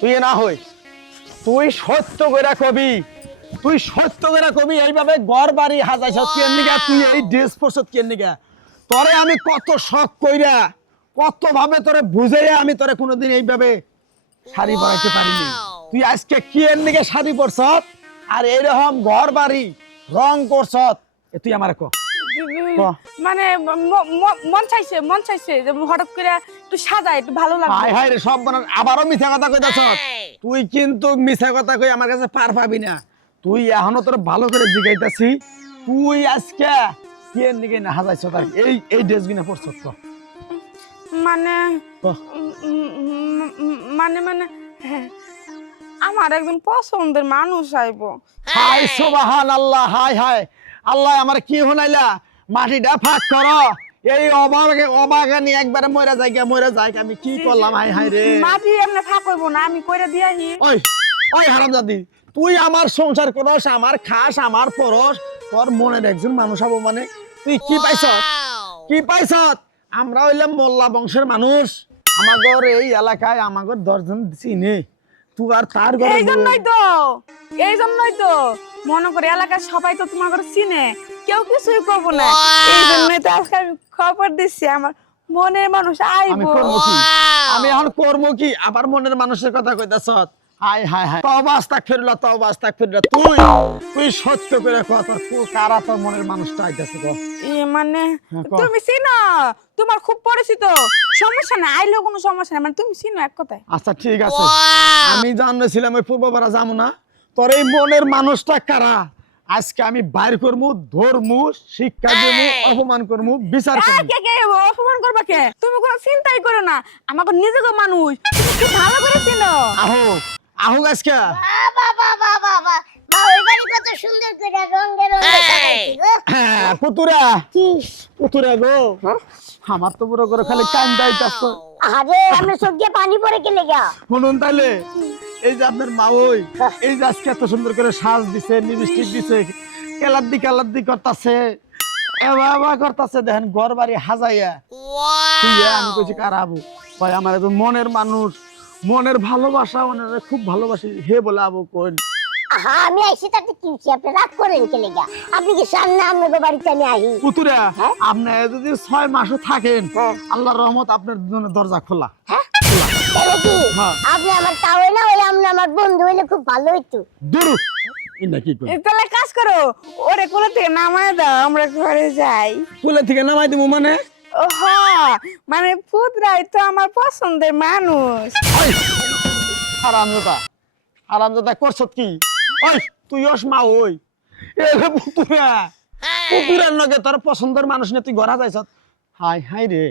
তুই না হই তুই সত্য কইরা কবি এইভাবে ঘর বাড়ি হাজাইছ কেন নিগা তুই এই ড্রেস পরছত কেন নিগা তোরে আমি কত শখ কইরা কত ভাবে তোরে বুঝাইয়া আমি তোরে কোনোদিন এইভাবে শাড়ি পরাইতে পারিনি তুই আজকে কি এর নিগা শাড়ি পরছত আর এইরকম ঘর বাড়ি রং করছত তুই আমারে ক মানে মন চাইছে যে হঠাৎ করে একটু সাজাই একটু ভালো লাগবে। হায় হায় রে সব বানান আবারও মিথ্যা কথা কইতাছ তুই কিন্তু মিথ্যা কথা কই আমার কাছে পার পাবি না তুই এখনো তোর ভালো করে জিগাইতাছি তুই আজকে কি এর নিগা না হাজাইছ তার এই ড্রেস গিনা পরছত তো মানে মানে হ্যাঁ, আমার একজন পছন্দের মানুষ আইবো। হায় সুবহানাল্লাহ হায় হায় আল্লাহ আমার কি হনাইলা মাটিটা ফাঁক করো এই অবাগানি একবারে মরে যায় আমি কি করলাম হায় হায় রে মাটি এমনি ফাঁক হইব না আমি কইরা দিয়াহি। ওই হারামজাদি তুই আমার সংসার করস আমার খাস আমার পরস তোর মনের একজন মানুষ হবো মানে তুই কি পাইছ আমরা হইলাম মোল্লা বংশের মানুষ আমাগর এই এলাকায় আমাগর 10 জন চিনে তুই আর তার ঘরে এই জন্যই তো মনে করে এলাকার সবাই তো তোমার ঘরে চিনে কেউ কিছুই কব না এই জন্যই তো আজকে আমি খবর দিচ্ছি আমার মনের মানুষ আইবো। আমি এখন করবো কি আবার মনের মানুষের কথা কইতাছ হায় হায় হায় তওবা আস্তাগফিরুল্লাহ তুই সত্য করে কথা কারা তোর মনের মানুষটা আইতাছে গো মানে তুমি চিনো তোমার খুব পরিচিত সমস্যা না আইলেও কোনো সমস্যা না মানে তুমি চিনো এক কথায়। আচ্ছা ঠিক আছে আমি জানছিলাম ওই পূর্বপাড়া যাবো না তোর এই মনের মানুষটা কারা আজকে আমি বাইর করবো ধরমু শিক্ষা দেবো অপমান করবো বিচার করবো। কে অপমান করবা কে তুমি কোনো চিন্তাই করো না আমাকে নিজেকে মানুষ তুমি খুব ভালো করে চিনো। আহো আজকে পুতুরা গো আমার তো পুরো করে খালি কান্দাইতাছ আরে আমি চোখ দিয়ে পানি পড়ে গেলে গা শুনুন তাইলে এই যে আপনার মা ওই এই যে আজকে এত সুন্দর করে সাজ দিছে লিপস্টিক দিছে কালার দি করতাছে এবা করতাছে দেখেন ঘর বাড়ি হাজাইয়া আমি কইছি কারাবো ভাই আমার একদম মনের মানুষ মনের ভালোবাসা ওনারা খুব ভালোবাসি হে বলে আবু কোন আমি আইছি তাতে কিনছি আপনি রাগ করেন কেলে গা আপনি কি সামনে আপনাদের বাড়িতে আমি আহি পুতুরা আপনি যদি 6 মাসও থাকেন আল্লাহর রহমত আপনার জন্য দরজা খোলা আপনি আমার তাও না হইলে আপনি আমার বন্ধু হইলে খুব ভালো হইতো দূর ইনা কি কই তাহলে কাজ করো ওরে কোলে থেকে নামায় দাও আমরা ঘরে যাই। কোলে থেকে নামাই দিমু মানে ও হ্যাঁ মানে পুতরাই তো আমার পছন্দের মানুষ। আরামদাদা করছত কি ওই তুই ওস মা ওই এ পুতুরার লগে তোর পছন্দের মানুষ নিয়ে তুই ঘরা যাইছত হাই হাই রে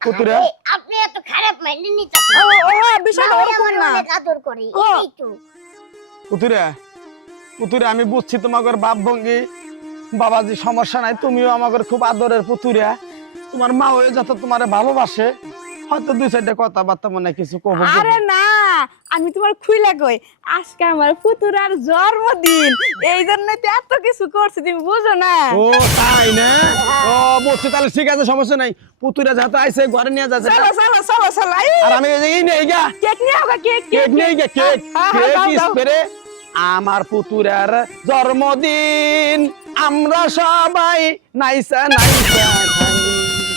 পুতুরা আপনি এত খারাপ মাইন্ড নিতেছেন ও বিষয়টা ওরকম না আদর করি এই তো পুতুরা আমি বুঝছি তোমাদের বাপ ভঙ্গি বাবাজি সমস্যা নাই তুমিও আমাদের খুব আদরের পুতুরা তোমার মা হয়ে যত তোমারে ভালোবাসে হয়তো 2-4টা কথাবার্তা মনে কিছু কব। আরে না আমি তোমার খুইলা কই আজকে আমার পুতুরার জন্মদিন এই জন্যই তো এত কিছু করছি তুমি বুঝো না। ও তাই না ও বুঝছি তাহলে ঠিক আছে সমস্যা নাই পুতুরা যত আইছে ঘরে নিয়ে যাচ্ছে চলো আর আমি এই নেই গা কেক নিয়ে আবা কেক নেই গা কেক স্প্রে আমার পুতুরার জন্মদিন আমরা সবাই নাইসা